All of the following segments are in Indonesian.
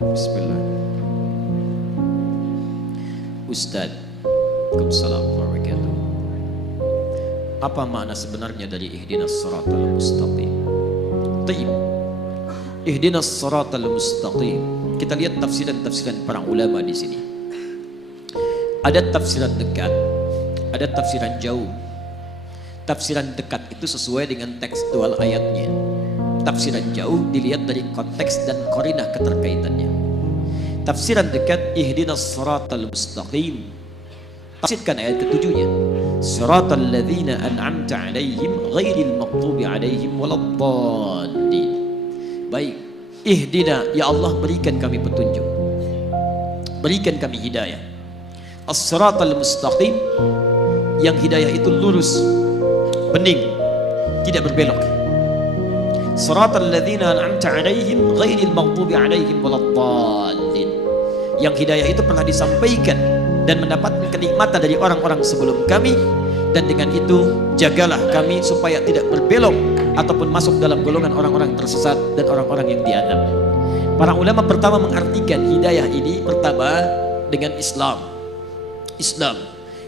Bismillah. Ustaz, Waalaikumsalam warahmatullahi wabarakatuh. Apa makna sebenarnya dari ihdinas siratal mustaqim? Taib. Ihdinas siratal mustaqim. Kita lihat tafsiran-tafsiran para ulama di sini. Ada tafsiran dekat, ada tafsiran jauh. Tafsiran dekat itu sesuai dengan tekstual ayatnya. Tafsiran jauh dilihat dari konteks dan qarinah keterkaitannya. Tafsiran dekat, ihdinas siratal mustaqim. Tafsirkan ayat ketujuhnya. Siratal ladzina an'amta 'alaihim ghairil maghdubi 'alaihim waladdallin. Baik, ihdina, ya Allah berikan kami petunjuk. Berikan kami hidayah. As-siratal mustaqim, yang hidayah itu lurus, bening, tidak berbelok. Siratal ladzina an'amta 'alaihim ghairil maghdubi 'alaihim waladdallin. Yang hidayah itu pernah disampaikan dan mendapatkan kenikmatan dari orang-orang sebelum kami, dan dengan itu jagalah kami supaya tidak berbelok ataupun masuk dalam golongan orang-orang tersesat dan orang-orang yang diazab. Para ulama pertama mengartikan hidayah ini pertama dengan Islam. Islam,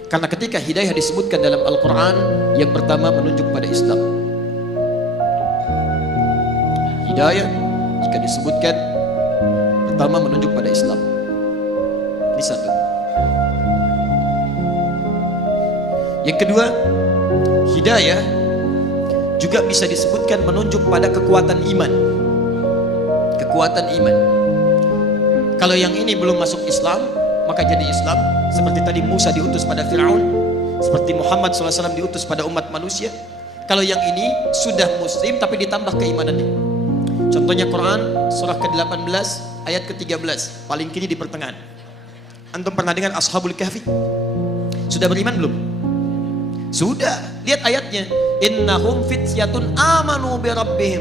karena ketika hidayah disebutkan dalam Al-Quran, yang pertama menunjuk pada Islam. Hidayah jika disebutkan pertama menunjuk pada Islam. Ini satu. Yang kedua, hidayah juga bisa disebutkan menunjuk pada kekuatan iman. Kekuatan iman. Kalau yang ini belum masuk Islam, maka jadi Islam. Seperti tadi Musa diutus pada Fir'aun, seperti Muhammad SAW diutus pada umat manusia. Kalau yang ini sudah muslim tapi ditambah keimanannya. Contohnya Quran surah ke-18 ayat ke-13, paling kiri di pertengahan. Antum pernah dengar Ashabul Kahfi? Sudah beriman belum? Sudah. Lihat ayatnya. Innahum fityatun amanu bi rabbihim.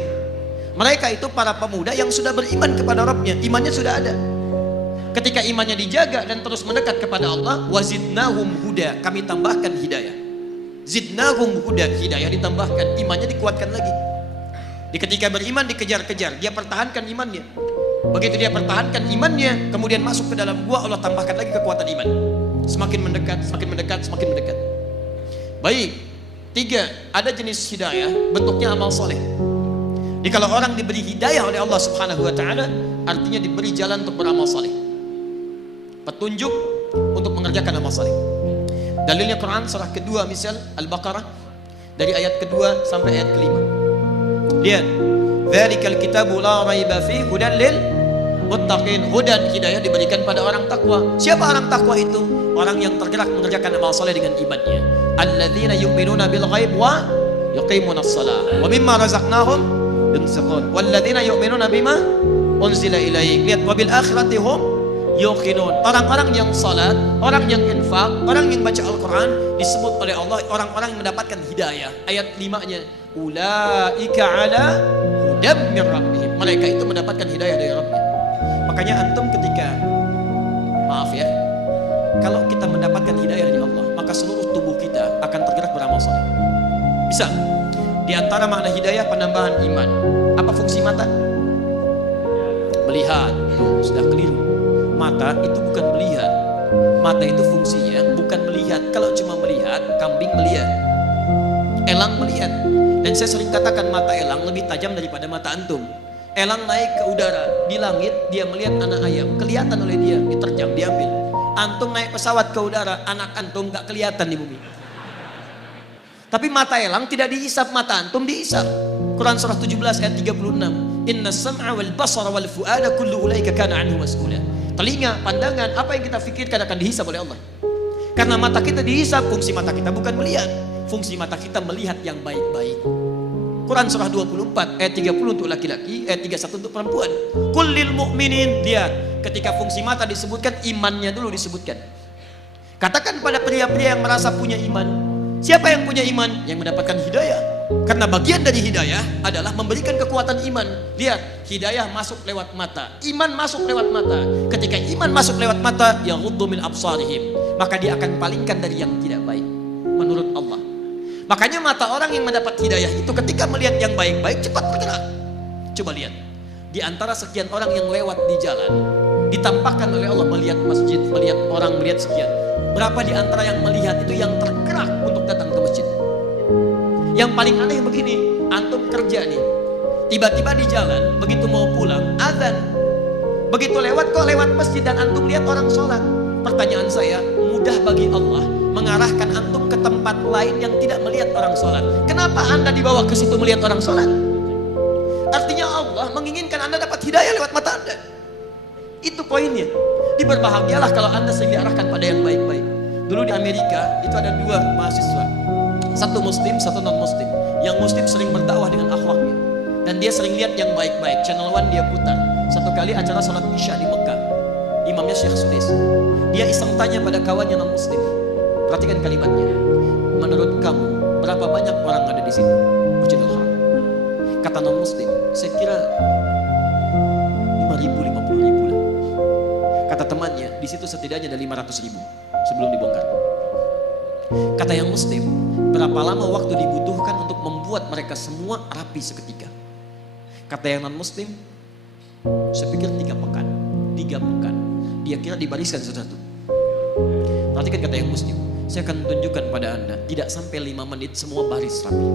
Mereka itu para pemuda yang sudah beriman kepada Rabbnya. Imannya sudah ada. Ketika imannya dijaga dan terus mendekat kepada Allah, wazidnahum huda, kami tambahkan hidayah. Zidnahum huda, hidayah ditambahkan, imannya dikuatkan lagi. Ketika beriman dikejar-kejar, dia pertahankan imannya. Begitu dia pertahankan imannya, kemudian masuk ke dalam gua, Allah tambahkan lagi kekuatan iman. Semakin mendekat, semakin mendekat, semakin mendekat. Baik, tiga, ada jenis hidayah, bentuknya amal soleh. Jadi kalau orang diberi hidayah oleh Allah Subhanahu Wa Taala, artinya diberi jalan untuk beramal soleh, petunjuk untuk mengerjakan amal soleh. Dalilnya Quran surah kedua, misal Al-Baqarah, dari ayat kedua sampai ayat kelima. Lihat, dzalikal kitabu la raiba fihi hudan lil muttaqin. Hudan, hidayah diberikan pada orang takwa. Siapa orang takwa itu? Orang yang tergerak mengerjakan amal soleh dengan imannya. Alladzina yu'minuna bil ghaib wa yuqimunas shalah wa mimma razaqnahum yunfiqun. Walladzina yu'minuna bima unzila ilaik. Lihat, wabil akhirati hum yuqinun. Orang-orang yang salat, orang yang infak, orang yang baca Al-Quran, disebut oleh Allah orang-orang yang mendapatkan hidayah. Ayat 5-nya, ulaika ala hudam min rabbihim. Mereka itu mendapatkan hidayah dari Rabbnya. Makanya antum ketika, maaf ya, kalau kita mendapatkan hidayah dari Allah, maka seluruh tubuh kita akan tergerak beramal soleh. Bisa. Di antara makna hidayah penambahan iman. Apa fungsi mata? Melihat. Sudah keliru. Mata itu bukan melihat. Mata itu fungsinya bukan melihat. Kalau cuma melihat, kambing melihat, elang melihat. Dan saya sering katakan mata elang lebih tajam daripada mata antum. Elang naik ke udara, di langit dia melihat anak ayam, kelihatan oleh dia, diterjang, diambil. Antum naik pesawat ke udara, anak antum gak kelihatan di bumi. Tapi mata elang tidak dihisap, mata antum dihisap. Quran surah 17 ayat 36. Inna sam'a wal basara wal fu'ada kullu ulaika kana anhu mas'ula. Telinga, pandangan, apa yang kita fikirkan akan dihisap oleh Allah. Karena mata kita dihisap, fungsi mata kita bukan melihat, fungsi mata kita melihat yang baik-baik. Quran surah 24 ayat 30 untuk laki-laki, ayat 31 untuk perempuan. Kullil mu'minin, lihat, ketika fungsi mata disebutkan, imannya dulu disebutkan. Katakan pada pria-pria yang merasa punya iman, siapa yang punya iman? Yang mendapatkan hidayah. Karena bagian dari hidayah adalah memberikan kekuatan iman. Lihat, hidayah masuk lewat mata, iman masuk lewat mata. Ketika iman masuk lewat mata, yaghuddu min absarihim, maka dia akan palingkan dari yang tidak baik menurut Allah. Makanya mata orang yang mendapat hidayah itu ketika melihat yang baik-baik cepat bergerak. Coba lihat, di antara sekian orang yang lewat di jalan, ditampakkan oleh Allah melihat masjid, melihat orang, melihat sekian. Berapa di antara yang melihat itu yang tergerak untuk datang ke masjid? Yang paling aneh begini, antum kerja nih, tiba-tiba di jalan, begitu mau pulang, azan. Begitu lewat, kok lewat masjid dan antum lihat orang sholat. Pertanyaan saya, mudah bagi Allah mengarahkan antum ke tempat lain yang tidak melihat orang sholat. Kenapa anda dibawa ke situ melihat orang sholat? Artinya Allah menginginkan anda dapat hidayah lewat mata anda. Itu poinnya. Diberbahagialah kalau anda sering diarahkan pada yang baik-baik. Dulu di Amerika itu ada dua mahasiswa, satu muslim, satu non muslim. Yang muslim sering berdakwah dengan akhlaknya dan dia sering lihat yang baik-baik. Channel One dia putar. Satu kali acara salat isya di Mekah, imamnya Syekh Sudais. Dia iseng tanya pada kawannya non muslim, perhatikan kalimatnya, menurut kamu berapa banyak orang ada di sini Masjidil Haram? Kata non muslim, saya kira 5.000, 50.000 lah. Kata temannya, di situ setidaknya ada 500.000 sebelum dibongkar. Kata yang muslim, berapa lama waktu dibutuhkan untuk membuat mereka semua rapi seketika? Kata yang non muslim, saya pikir 3 pekan. 3 pekan. Dia kira dibariskan satu-satu. Nanti kan kata yang muslim, saya akan tunjukkan pada anda, tidak sampai 5 menit semua baris rapi.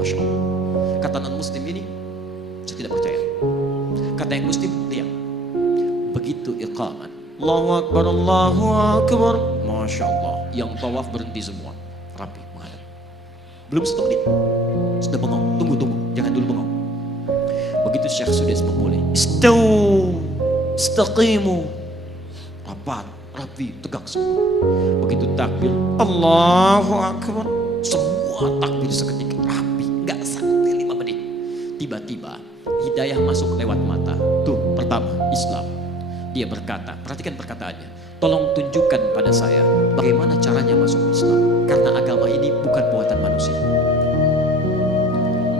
Masya Allah. Kata non muslim ini, saya tidak percaya. Kata yang muslim, diam. Begitu iqamat, Allahu Akbar, Allahu Akbar, Masya Allah, yang tawaf berhenti semua, rapi menghadap. Belum 1 menit, sudah bengong. Tunggu, jangan dulu bengong. Begitu Syekh Sudais memulai, istawu, istaqimu, rapat, rapi, tegak semua. Begitu takbir, Allahu Akbar, semua takbir seketika, rapi, gak sampai 5 menit. Tiba-tiba hidayah masuk lewat mata. Tuh, pertama, Islam. Dia berkata, perhatikan perkataannya, tolong tunjukkan pada saya bagaimana caranya masuk Islam, karena agama ini bukan buatan manusia.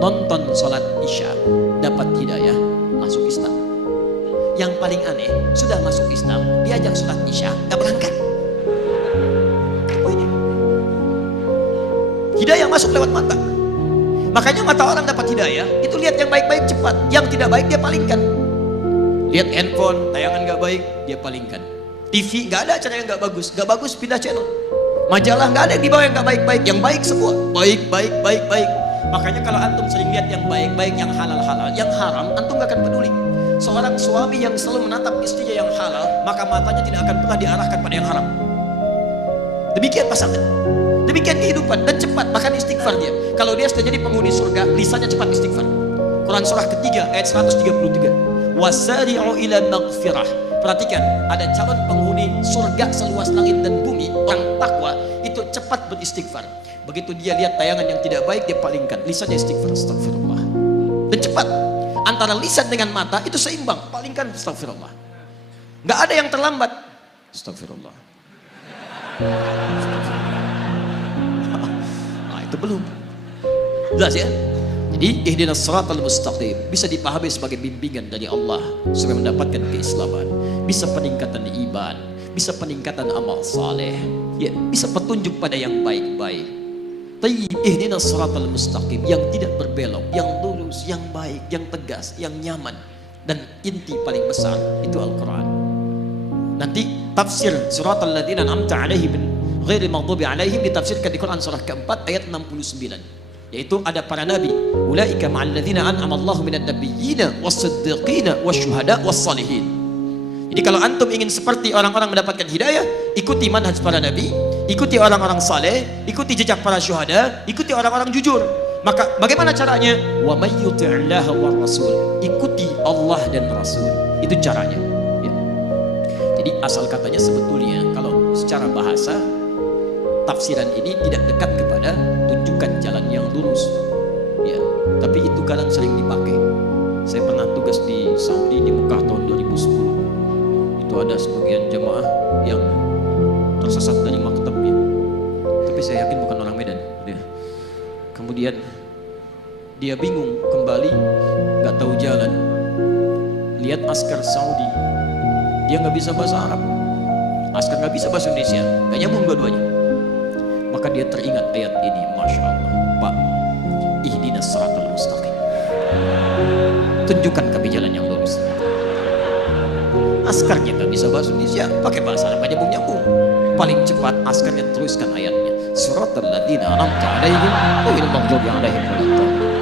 Nonton sholat isya dapat hidayah, masuk Islam. Yang paling aneh, sudah masuk Islam, diajak sholat isya gak berangkat. Poinnya, hidayah masuk lewat mata. Makanya mata orang dapat hidayah itu lihat yang baik-baik cepat, yang tidak baik dia palingkan. Lihat handphone, tayangan gak baik, dia palingkan. TV, gak ada acara yang gak bagus pindah channel. Majalah gak ada yang dibawa yang gak baik-baik, yang baik semua. Baik. Makanya kalau antum sering lihat yang baik-baik, yang halal-halal, yang haram, antum gak akan peduli. Seorang suami yang selalu menatap istrinya yang halal, maka matanya tidak akan pernah diarahkan pada yang haram. Demikian pasangan, demikian kehidupan, dan cepat, bahkan istighfar dia. Kalau dia sudah jadi penghuni surga, lisannya cepat istighfar. Quran surah ketiga ayat 133. Wasari'u ila maghfirah. Perhatikan, ada calon penghuni surga seluas langit dan bumi, orang takwa itu cepat beristighfar. Begitu dia lihat tayangan yang tidak baik, dia palingkan, lisannya istighfar, astagfirullah. Dan cepat, antara lisan dengan mata itu seimbang, palingkan, astagfirullah. Gak ada yang terlambat, astagfirullah. Nah, itu belum jelas ya. Jadi ihdinas siratal mustaqim bisa dipahami sebagai bimbingan dari Allah supaya mendapatkan keislaman, bisa peningkatan iman, bisa peningkatan amal saleh, ya, bisa petunjuk pada yang baik-baik. Tayyib ihdinas siratal mustaqim, yang tidak berbelok, yang lurus, yang baik, yang tegas, yang nyaman, dan inti paling besar itu Al-Qur'an. Nanti tafsir siratal ladzina an'amta 'alaihim ghairil maghdubi 'alaihim ditafsirkan di Quran surah keempat ayat 69. Yaitu ada para nabi, ulaika ma'al ladzina an'ama Allahu minan nabiyyina was-siddiqina wasyuhada was-salihin. Jadi kalau antum ingin seperti orang-orang mendapatkan hidayah, ikuti manhaj para nabi, ikuti orang-orang saleh, ikuti jejak para syuhada, ikuti orang-orang jujur. Maka bagaimana caranya? Wa may yuti'illaha war rasul, ikuti Allah dan Rasul. Itu caranya. Ya. Jadi asal katanya sebetulnya kalau secara bahasa tafsiran ini tidak dekat kepada tunjukkan jalan yang lurus, ya. Tapi itu kadang sering dipakai. Saya pernah tugas di Saudi di Mekah tahun 2010. Itu ada sebagian jemaah yang tersesat dari maktabnya. Tapi saya yakin bukan orang Medan. Ya. Kemudian dia bingung kembali, nggak tahu jalan. Lihat askar Saudi, dia nggak bisa bahasa Arab. Askar nggak bisa bahasa Indonesia, nggak nyambung dua-duanya. Maka dia teringat ayat ini, Masya Allah, Pak, ihdinas siratal mustaqim, tunjukkan kami jalan Askarnya nggak bisa bahasa Indonesia, pakai bahasa Arab aja nyambung. Paling cepat askarnya teruskan ayatnya. Suratal ladzina an'amta 'alaihim ghairil maghdubi 'alaihim waladdallin.